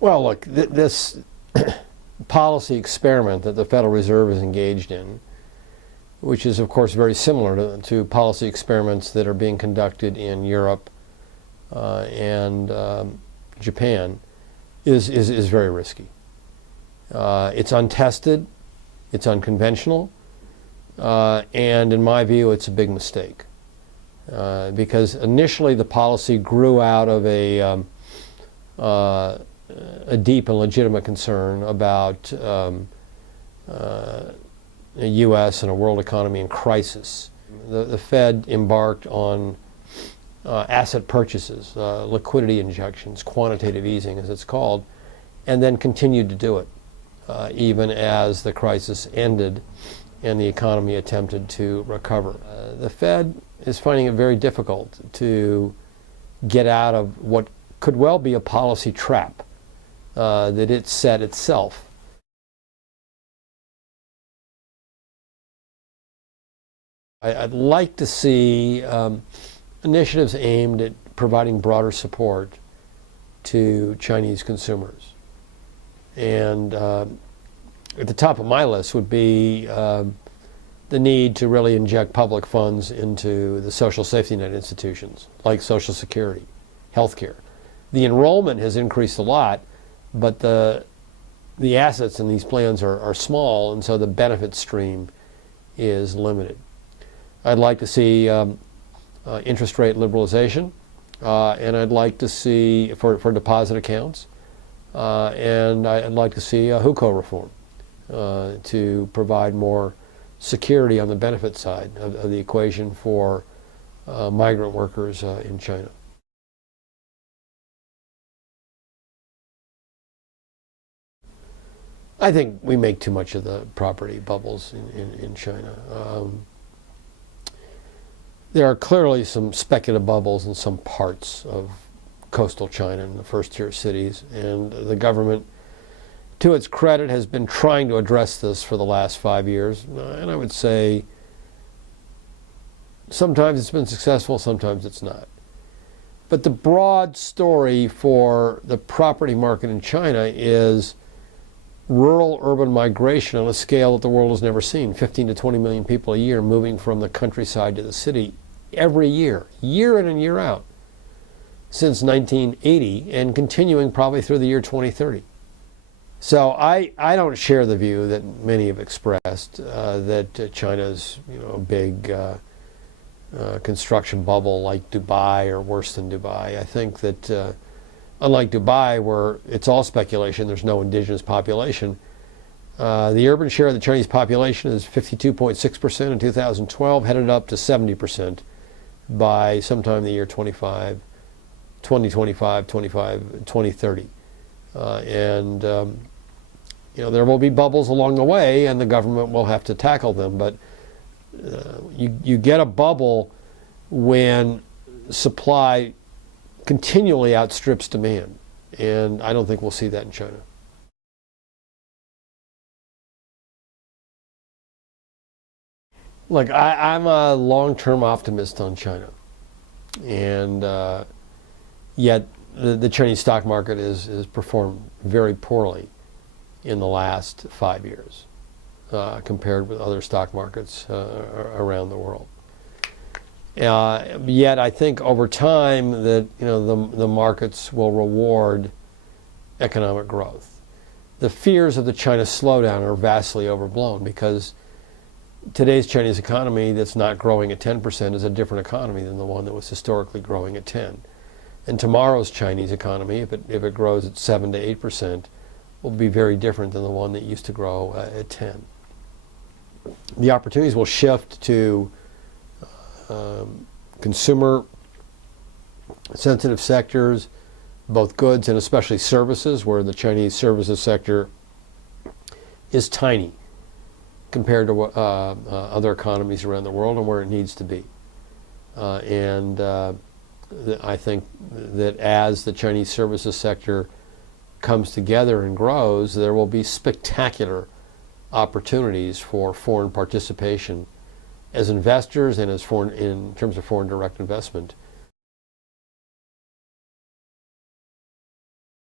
Well, look, this policy experiment that the Federal Reserve is engaged in, which is, of course, very similar to policy experiments that are being conducted in Europe and Japan, is very risky. It's untested, it's unconventional, and in my view, it's a big mistake. Because initially the policy grew out of a deep and legitimate concern about a U.S. and a world economy in crisis. The Fed embarked on asset purchases, liquidity injections, quantitative easing as it's called, and then continued to do it even as the crisis ended and the economy attempted to recover. The Fed is finding it very difficult to get out of what could well be a policy trap that it set itself. I'd like to see initiatives aimed at providing broader support to Chinese consumers. And at the top of my list would be the need to really inject public funds into the social safety net institutions like Social Security, healthcare. The enrollment has increased a lot, but the assets in these plans are small, and so the benefit stream is limited. I'd like to see interest rate liberalization, and I'd like to see for deposit accounts, and I'd like to see a hukou reform to provide more security on the benefit side of the equation for migrant workers in China. I think we make too much of the property bubbles in China. There are clearly some speculative bubbles in some parts of coastal China in the first-tier cities, and the government, to its credit, has been trying to address this for the last 5 years, and I would say sometimes it's been successful, sometimes it's not. But the broad story for the property market in China is rural-urban migration on a scale that the world has never seen. 15 to 20 million people a year moving from the countryside to the city every year, year in and year out, since 1980, and continuing probably through the year 2030. So I don't share the view that many have expressed that China's a big construction bubble like Dubai or worse than Dubai. I think that unlike Dubai, where it's all speculation, there's no indigenous population, the urban share of the Chinese population is 52.6% in 2012, headed up to 70% by sometime in the year 2030. There will be bubbles along the way, and the government will have to tackle them. But you get a bubble when supply continually outstrips demand, and I don't think we'll see that in China. Look, I'm a long-term optimist on China, and yet the Chinese stock market has performed very poorly in the last 5 years compared with other stock markets around the world. Yet I think over time that the markets will reward economic growth. The fears of the China slowdown are vastly overblown, because today's Chinese economy that's not growing at 10% is a different economy than the one that was historically growing at 10. And tomorrow's Chinese economy, if it grows at 7 to 8%, will be very different than the one that used to grow at 10. The opportunities will shift to consumer-sensitive sectors, both goods and especially services, where the Chinese services sector is tiny compared to other economies around the world and where it needs to be. I think that as the Chinese services sector comes together and grows, there will be spectacular opportunities for foreign participation as investors and as in terms of foreign direct investment